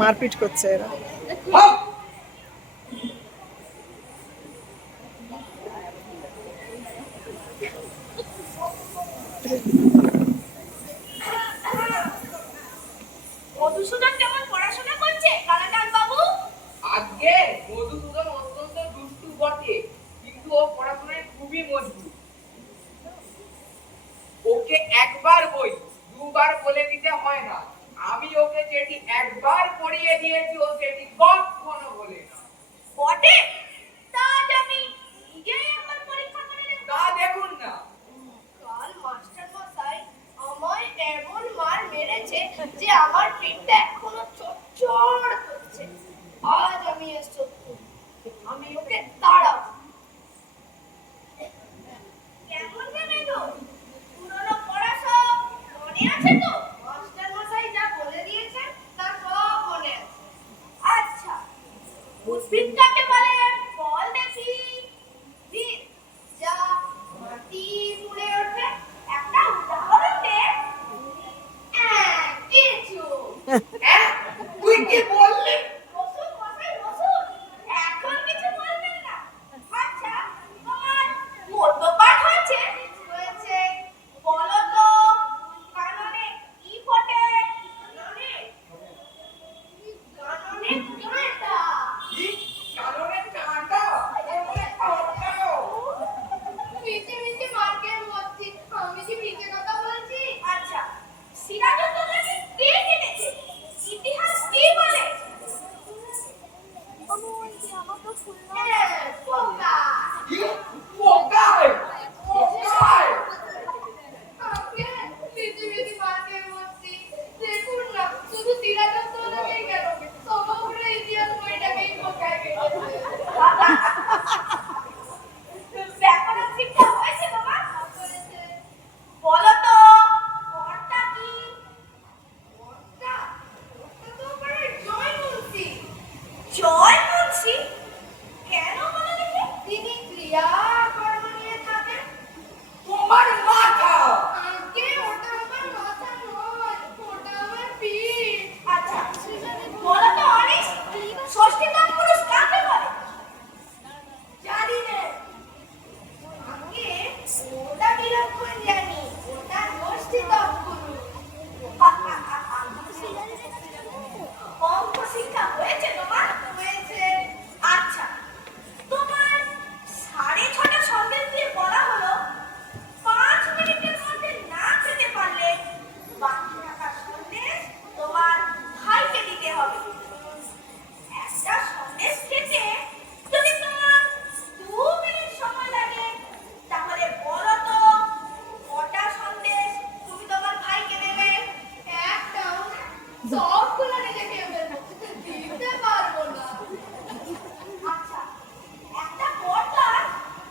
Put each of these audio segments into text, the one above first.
মারপিট করছে এরা। মধুসূদন কেমন পড়াশোনা করছে কালাকান বাবু? আগে মধুসূদন অত্যন্ত দুষ্টু বটে, কিন্তু ও পড়াশোনায় খুবই মজবুত। ওকে একবার বই দুবার বলে দিতে হয় না। আমি ওকে যেটি একবার পড়িয়ে দিয়েছি ও সেটি কখনো বলে না। বটে? তা আমি নিজেই একবার পরীক্ষা করে নেব। তা দেখুন না। কাল মাস্টার মশাই আমায় এমন মার মেরেছে যে আমার পেটটা এখনো চড়চড় করছে। আজ আমি এর শত্রু, আমি ওকে তাড়াবো। কেমন দেবে তো? পুরনো পড়া সব মনে আছে তো? মাস্টার মশাই যা বলে দিয়েছেন তা সব মনে আছে। আচ্ছা, উদ্ভিদটাকে বলে বল দেখি। উদ্ভিদ যা মাটি মুড়ে ওঠে, একটা উদাহরণ দে। কিছু। হ্যাঁ, তুই কি বললি? বসুন মশাই বসুন, এখন কিছু বলবেন না। আচ্ছা, তোমার পদ্যপাঠ হয়েছে? হয়েছে। বলো তো, কাননে কি ফোটে? কাননে কাঁটা। কি? কারণে কাঁটা? মিছে মিছে মার্কের মধ্যে আমি কি মিছে কথা বলছি? আচ্ছা, সিরাজউদ্দৌলাকে কে কিনেছে? ইতিহাস কি বলে? পোকা। কি? পোকায়? পোকায়? আগে মিছে মিছে মার্কের মধ্যে দেখুন না, শুধু সিরাজউদ্দৌলাকেই কেন, সমগ্র ইতিহাস বইটাকেই পোকায় কেটেছে। ব্যাকরণ শিক্ষা হয়েছে তোমার? হয়েছে। বলো তো, কর্তা কি? কর্তা? কর্তা তো আবার জয় মুন্সি। জয় মুন্সি? কেন বলো দেখি? তিনি ক্রিয়া কর্ম নিয়ে থাকেন। তোমার মাথা। আগে ওটা আমার মাথা নয়, ওটা আমার পিঠ। আচ্ছা, বলো তো অনিস, ষষ্ঠীতম পুরুষ কাকে বলে? জানি না। আগে ওটা বিলক্ষণ জানি, ওটা ষষ্ঠীতম পুরুষ। অঙ্ক শিক্ষা হয়েছে তোমার? হয়েছে। আচ্ছা, তোমার 6:30 সন্দেশ দিয়ে বলা হলো 5 মিনিটের মধ্যে না খেতে পারলে বাকি থাকা সন্দেশ তোমার ভাইকে দিতে হবে। একটা সন্দেশ খেতে যদি তোমার 2 মিনিট সময় লাগে, তাহলে বলো তো কটা সন্দেশ তুমি তোমার ভাইকে দেবে? একটাও না, সবগুলো নিজে খেয়ে ফেলবো, দিতে পারবো না। আচ্ছা, একটা পর্দার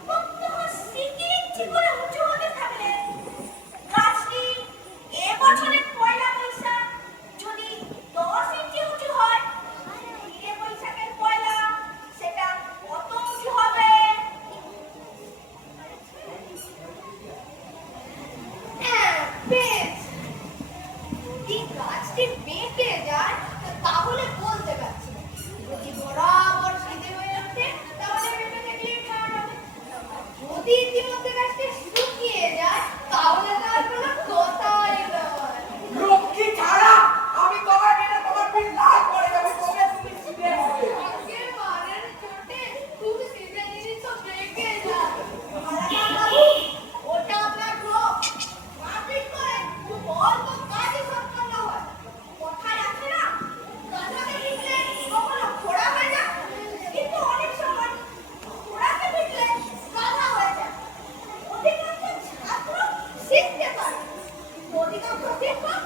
প্রত্যহ সিকি ইঞ্চি করে উঁচু হতে থাকলে গাছটি এবছরের পয়লা বৈশাখ যদি 10 ইঞ্চি উঁচু হয়, ফিরে বৈশাখের পয়লা সেটা কত উঁচু হবে? হ্যাঁ, বেশ। যদি গাছটি বেঁকে যায় তাহলে বলতে পারছি না। যদি বরাবর সিধে হয়ে ওঠে তাহলে ভেবে দেখলেই খাওয়া যাবে। যদি ইতিমধ্যে গাছটি শুকিয়ে যায় তাহলে তার কোনো কথাই নয়। লক্ষ্মী ছাড়া আমি তোমার মেরে তোমার পিঠ লাল করে দেবো, তবে তুমি সিধে হবে। আগে মারের চোটে খুব সিধে জিনিস তো বেঁকে যায়। কালাকান বাবু, ওটা আপনার রোগ। মারপিট করে খুব অল্প কাজই সম্পন্ন হয়। কথায় আছে না, গাধাকে পিটলে কখনো ঘোড়া হয়ে যায়, কিন্তু অনেক সময় ঘোড়াকে পিটলে গাধা হয়ে যায়। অধিকাংশ ছাত্র শিখতে পারে, অধিকাংশ শিক্ষক